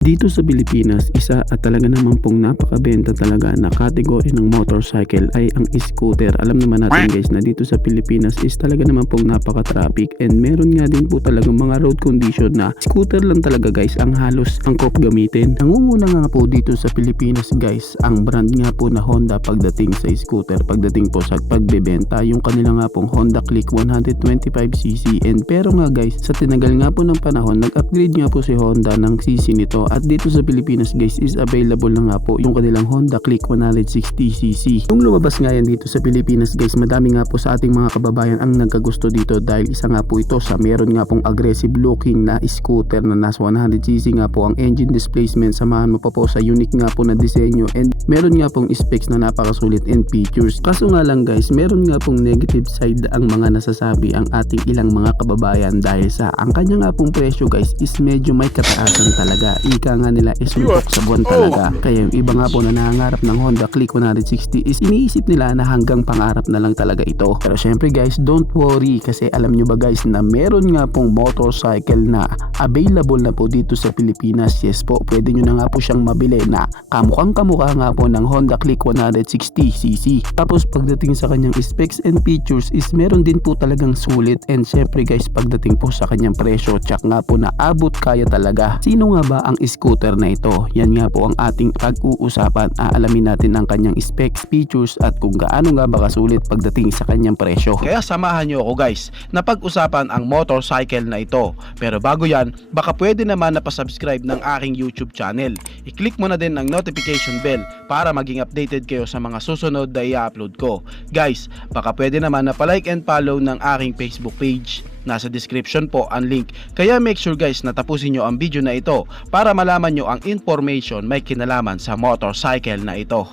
Dito sa Pilipinas, isa at talaga naman pong napakabenta talaga na kategory ng motorcycle ay ang scooter. Alam naman natin guys na dito sa Pilipinas is talaga naman pong napaka-traffic and meron nga din po talaga mga road condition na scooter lang talaga guys ang halos angkop gamitin. Nangunguna nga po dito sa Pilipinas guys ang brand nga po na Honda pagdating sa scooter, pagdating po sa pagbebenta, yung kanila nga pong Honda Click 125cc. And pero nga guys, sa tinagal nga po ng panahon, nag-upgrade nga po si Honda ng cc nito. At dito sa Pilipinas guys is available na nga po yung kanilang Honda Click 160cc. Yung lumabas nga yan dito sa Pilipinas guys, madami nga po sa ating mga kababayan ang nagkagusto dito dahil isa nga po ito sa meron nga pong aggressive looking na scooter na nasa 100cc nga po ang engine displacement, samahan mo pa po sa unique nga po na disenyo and meron nga pong specs na napakasulit and features. Kaso nga lang guys, meron nga pong negative side ang mga nasasabi ang ating ilang mga kababayan dahil sa ang kanya nga pong presyo guys is medyo may kataasan talaga. Ika nga nila is suntok sa buwan talaga. Kaya yung iba nga po na nangangarap ng Honda Click 160 is iniisip nila na hanggang pangarap na lang talaga ito. Pero syempre guys, don't worry kasi alam nyo ba guys na meron nga pong motorcycle na available na po dito sa Pilipinas. Yes po, pwede nyo na nga po siyang mabili na kamukhang kamukha nga po ng Honda Click 160cc. Tapos pagdating sa kanyang specs and features is meron din po talagang sulit and syempre guys pagdating po sa kanyang presyo, tsak nga po na abot kaya talaga. Sino nga ba ang scooter na ito? Yan nga po ang ating pag-uusapan. Aalamin natin ang kanyang specs, features at kung gaano nga ba kasulit pagdating sa kanyang presyo. Kaya samahan nyo ako guys na pag-usapan ang motorcycle na ito. Pero bago yan, baka pwede naman na pasubscribe ng aking YouTube channel. I-click mo na din ang notification bell para maging updated kayo sa mga susunod na i-upload ko. Guys, baka pwede naman na palike and follow ng aking Facebook page. Nasa description po ang link. Kaya make sure guys na tapusin nyo ang video na ito para malaman nyo ang information may kinalaman sa motorcycle na ito.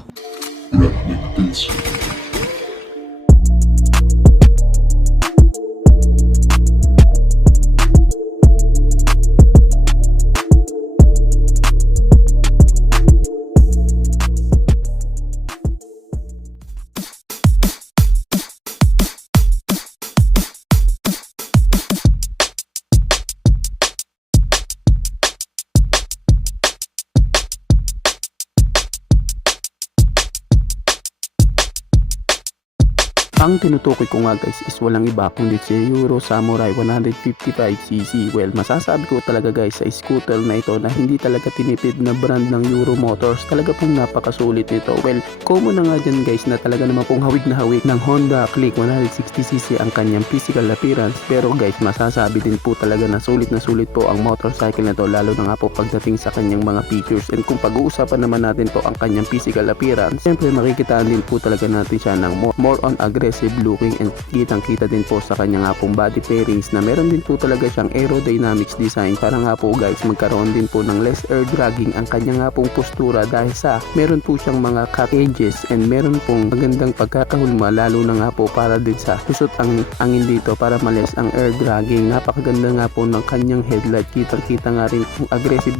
Ang tinutukoy ko nga guys is walang iba kundi si Euro Samurai 155cc. Well, masasabi ko talaga guys sa scooter na ito na hindi talaga tinipid na brand ng Euro Motors. Talaga pong napakasulit nito. Well, common na nga dyan guys na talaga naman pong hawig na hawig ng Honda Click 160cc ang kanyang physical appearance. Pero guys, masasabi din po talaga na sulit po ang motorcycle na to, lalo na nga po pagdating sa kanyang mga features. And kung pag-uusapan naman natin po ang kanyang physical appearance, siyempre makikitaan din po talaga natin siya ng more on aggressive looking and kitang kita din po sa kanya nga pong body pairings na meron din po talaga siyang aerodynamics design para nga po guys magkaroon din po ng less air dragging ang kanya nga pong postura dahil sa meron po siyang mga cut edges and meron pong magandang pagkakahulma lalo na nga po para din sa kusot ang angin dito para males ang air dragging. Napakaganda nga po ng kanyang headlight, kitang kita nga rin kung aggressive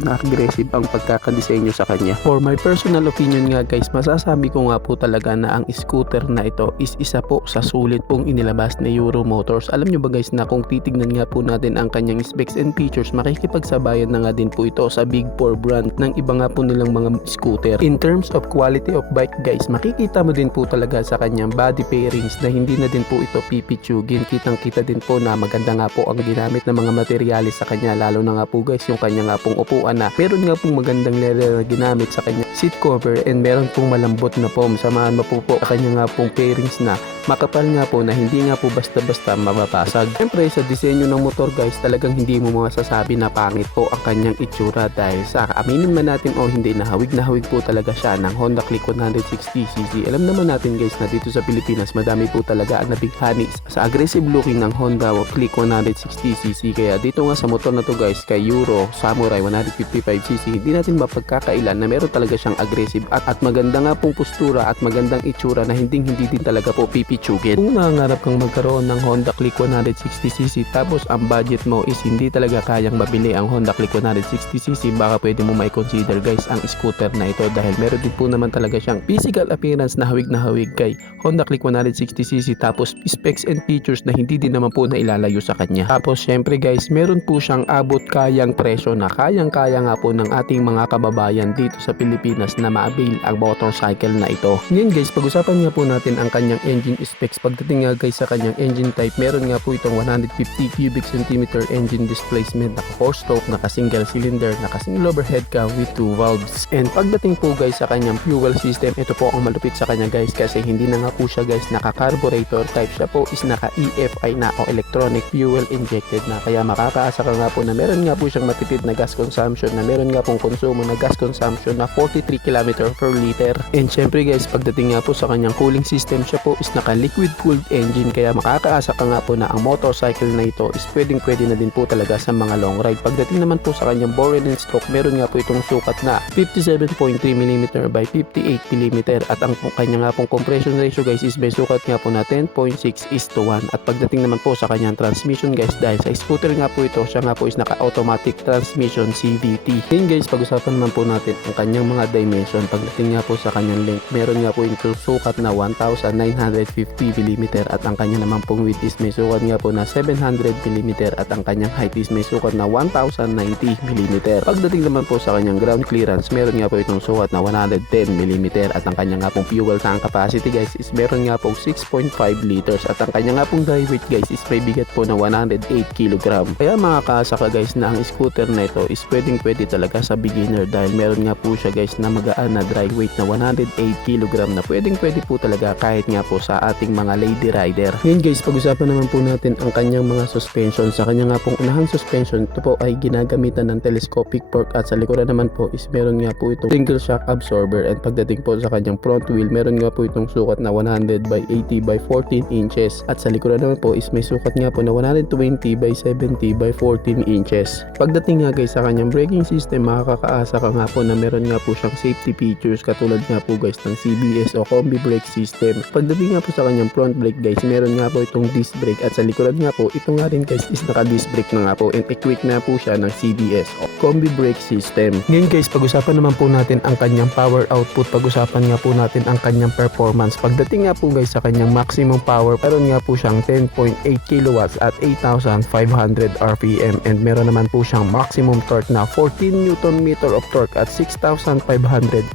ang pagkakadesenyo sa kanya. For my personal opinion nga guys, masasabi ko nga po talaga na ang scooter na ito is isa po sa sulit pong inilabas ni Euro Motors. Alam nyo ba guys na kung titignan nga po natin ang kanyang specs and features, makikipagsabayan na nga din po ito sa Big 4 brand ng iba nga po nilang mga scooter. In terms of quality of bike guys, makikita mo din po talaga sa kanyang body pairings na hindi na din po ito pipitsugin. Kitang kita din po na maganda nga po ang ginamit ng mga materyales sa kanya, lalo na nga po guys yung kanya nga pong upuan na meron nga pong magandang leather na ginamit sa kanya seat cover and meron pong malambot na foam. Samahan mo po sa kanya nga pong pairings na makapal nga po na hindi nga po basta-basta mapapasag. Siyempre sa disenyo ng motor guys, talagang hindi mo masasabi na pangit po ang kanyang itsura dahil sa aminin man natin o hindi na hawig po talaga siya ng Honda Click 160cc. Alam naman natin guys na dito sa Pilipinas madami po talaga ang nabighani sa aggressive looking ng Honda Click 160cc. Kaya dito nga sa motor na to guys kay Euro Samurai 155cc, hindi natin mapagkakailan na meron talaga siyang aggressive at maganda nga pong postura at magandang itsura na hindi din talaga po pipi pitsugin. Kung nangangarap kang magkaroon ng Honda Click 160cc tapos ang budget mo is hindi talaga kayang mabili ang Honda Click 160cc, baka pwede mo may consider guys ang scooter na ito dahil meron din po naman talaga siyang physical appearance na hawig kay Honda Click 160cc tapos specs and features na hindi din naman po na ilalayo sa kanya. Tapos syempre guys, meron po siyang abot kayang presyo na kayang-kaya nga po ng ating mga kababayan dito sa Pilipinas na ma-avail ang motorcycle na ito. Ngayon guys, pag-usapan nga po natin ang kanyang engine specs. Pagdating nga guys sa kanyang engine type, meron nga po itong 150 cubic centimeter engine displacement, naka 4-stroke, naka single cylinder, naka single overhead cam with 2 valves. And pagdating po guys sa kanyang fuel system, ito po ang malupit sa kanya guys kasi hindi na nga po siya guys naka carburetor type, siya po is naka EFI na o electronic fuel injected na, kaya makakaasa ka nga po na meron nga po siyang matipid na gas consumption, na meron nga pong konsumo na gas consumption na 43 km per liter. And syempre guys, pagdating nga po sa kanyang cooling system, siya po is naka liquid cooled engine, kaya makakaasa ka nga po na ang motorcycle na ito is pwede na din po talaga sa mga long ride. Pagdating naman po sa kanyang bore and stroke, meron nga po itong sukat na 57.3mm by 58mm at ang kanya nga pong compression ratio guys is may sukat nga po na 10.6:1. At pagdating naman po sa kanyang transmission guys, dahil sa scooter nga po ito, siya nga po is naka automatic transmission CVT. Then guys, pag-usapan naman po natin ang kanyang mga dimension. Pagdating nga po sa kanyang length, meron nga po itong sukat na 1950mm at ang kanya naman pong width is may sukat nga po na 700mm at ang kanyang height is may sukat na 1090mm. Pagdating naman po sa kanyang ground clearance, meron nga po itong sukat na 110mm at ang kanya nga pong fuel tank capacity guys is meron nga pong 6.5 liters at ang kanya nga pong dry weight guys is may bigat po na 108 kg. Kaya makakaasa ka guys na ang scooter na ito is pwede talaga sa beginner dahil meron nga po siya guys na magaan na dry weight na 108 kg na pwede po talaga kahit nga po sa ating mga lady rider. Ngayon guys, pag-usapan naman po natin ang kanyang mga suspension. Sa kanya nga pong unahang suspension, ito po ay ginagamitan ng telescopic fork at sa likuran naman po is meron nga po itong single shock absorber. And pagdating po sa kanyang front wheel, meron nga po itong sukat na 100 by 80 by 14 inches at sa likuran naman po is may sukat nga po na 120 by 70 by 14 inches. Pagdating nga guys sa kanyang braking system, makakaasa ka nga po na meron nga po siyang safety features katulad nga po guys ng CBS o combi brake system. Pagdating nga po sa kanyang front brake guys, meron nga po itong disc brake at sa likuran nga po, ito nga rin guys is naka disc brake na nga po and equipped na po siya ng CBS o combi brake system. Ngayon guys, pag-usapan naman po natin ang kanyang power output. Pag-usapan nga po natin ang kanyang performance. Pagdating nga po guys sa kanyang maximum power, meron nga po siyang 10.8 kilowatts at 8,500 RPM and meron naman po siyang maximum torque na 14 Newton meter of torque at 6,500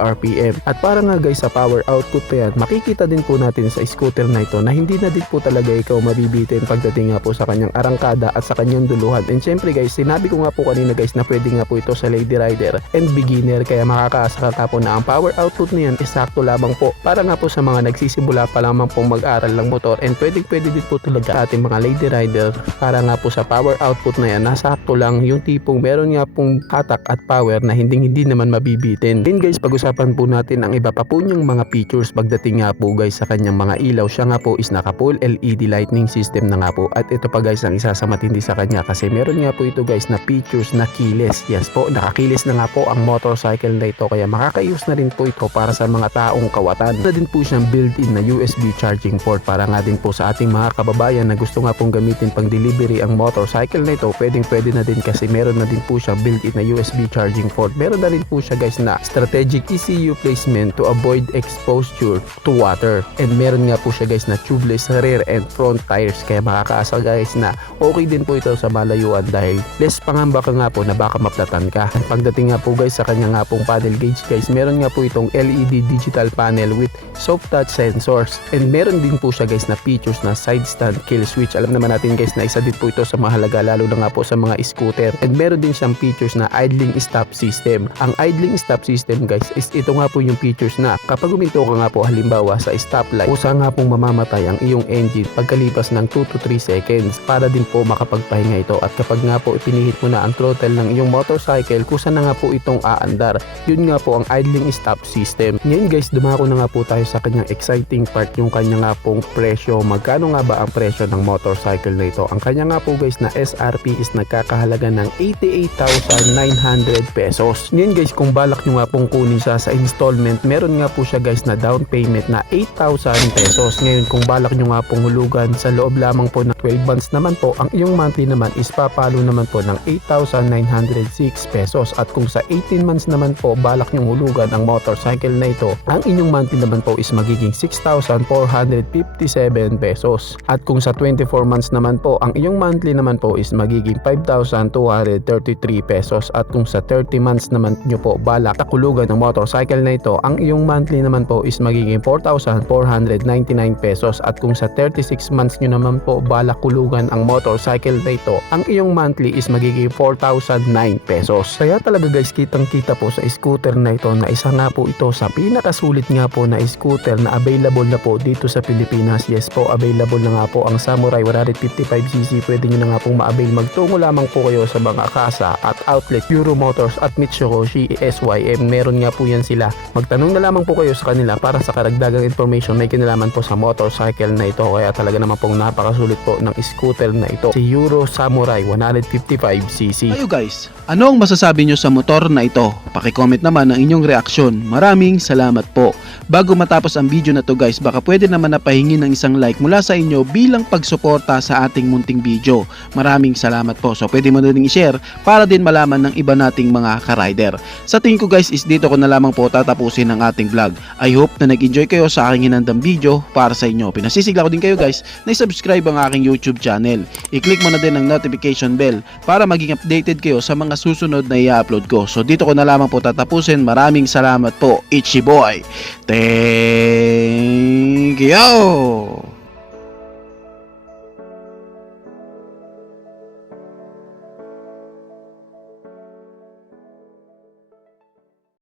RPM. At para nga guys sa power output pa yan, makikita din po natin sa scooter na ito na hindi na din po talaga ikaw mabibitin pagdating nga po sa kanyang arangkada at sa kanyang duluhan. And syempre guys, sinabi ko nga po kanina guys na pwede nga po ito sa lady rider and beginner, kaya makakaasa ka po na ang power output na yan is sakto lamang po para nga po sa mga nagsisimula pa lamang pong mag-aral ng motor and pwede din po talaga ating mga lady rider para nga po sa power output na yan, nasakto lang yung tipong meron nga pong hatak at power na hindi naman mabibitin. Then guys, pag-usapan po natin ang iba pa po niyang mga features. Pagdating nga po guys sa kanyang mga ilaw, siya nga po is naka full LED lighting system na nga po at ito pa guys ang isa sa matindi sa kanya kasi meron nga po ito guys na features na keyless. Yes po, nakakilis na nga po ang motorcycle na ito, kaya makakayos na rin po ito para sa mga taong kawatan. Na din po siyang built-in na USB charging port para nga din po sa ating mga kababayan na gusto nga pong gamitin pang delivery ang motorcycle na ito. Pwede na din kasi meron na din po siyang built-in na USB charging port. Meron na rin po siya guys na strategic ECU placement to avoid exposure to water and meron nga po siya guys na tubeless rear and front tires, kaya makakaasa guys na okay din po ito sa malayuan dahil less pangamba ka nga po na baka maplatan ka. Pagdating nga po guys sa kanya nga pong panel gauge guys, meron nga po itong LED digital panel with soft touch sensors and meron din po siya guys na features na side stand kill switch. Alam naman natin guys na isa din po ito sa mahalaga lalo na nga po sa mga scooter. And meron din siyang features na idling stop system. Ang idling stop system guys is ito nga po yung features na kapag huminto ka nga po halimbawa sa stoplight, kusa nga pong mamamatay ang iyong engine pagkalipas ng 2 to 3 seconds para din po makapagpahinga ito. At kapag nga po ipinihit mo na ang throttle ng iyong motorcycle, kusa na nga po itong aandar. Yun nga po ang idling stop system. Ngayon guys, dumako na nga po tayo sa kanyang exciting part, yung kanya nga pong presyo. Magkano nga ba ang presyo ng motorcycle na ito? Ang kanya nga po guys na SRP is nagkakahalaga ng 88,900 pesos. Ngayon guys, kung balak nyo nga pong kunin siya sa installment, meron nga po siya guys na down payment na 8,000 pesos. pesos. Ngayon kung balak nyo nga pong hulugan sa loob lamang po ng 12 months naman po, ang iyong monthly naman is papalo naman po ng 8,906 pesos. At kung sa 18 months naman po balak nyong hulugan ang motorcycle na ito, ang inyong monthly naman po is magiging 6,457 pesos. At kung sa 24 months naman po, ang iyong monthly naman po is magiging 5,233 pesos. At kung sa 30 months naman nyo po balak takulugan ng motorcycle na ito, ang iyong monthly naman po is magiging 4,499 pesos. At kung sa 36 months nyo naman po balak kulugan ang motorcycle na ito, ang iyong monthly is magiging 4,009 pesos. Kaya talaga guys, kitang kita po sa scooter na ito na isa nga po ito sa pinakasulit nga po na scooter na available na po dito sa Pilipinas. Yes po, available na nga po ang Samurai 155cc. Pwede nyo na nga pong ma-avail. Magtungo lamang po kayo sa mga kasa at outlet Euro Motors at Mitsubishi SYM. Meron nga po yan sila. Magtanong na lamang po kayo sa kanila para sa karagdagang information may kinalaman po sa motorcycle na ito. Kaya talaga naman pong napakasulit po ng scooter na ito, si Euro Samurai 155cc. Kayo guys, ano ang masasabi nyo sa motor na ito? Paki-comment naman ang inyong reaksyon. Maraming salamat po. Bago matapos ang video na to guys, baka pwede naman napahingi ng isang like mula sa inyo bilang pagsuporta sa ating munting video. Maraming salamat po. So pwede mo na din i-share para din malaman ng iba nating mga ka-rider. Sa tingin ko guys is dito ko na lamang po tatapusin ang ating vlog. I hope na nag-enjoy kayo sa aking hinandang video para sa inyo. Pinasisigla ko din kayo guys na i-subscribe ang aking YouTube channel. I-click mo na din ang notification bell para maging updated kayo sa mga susunod na i-upload ko. So dito ko na lamang po tatapusin. Maraming salamat po. Ichi boy. Thank you!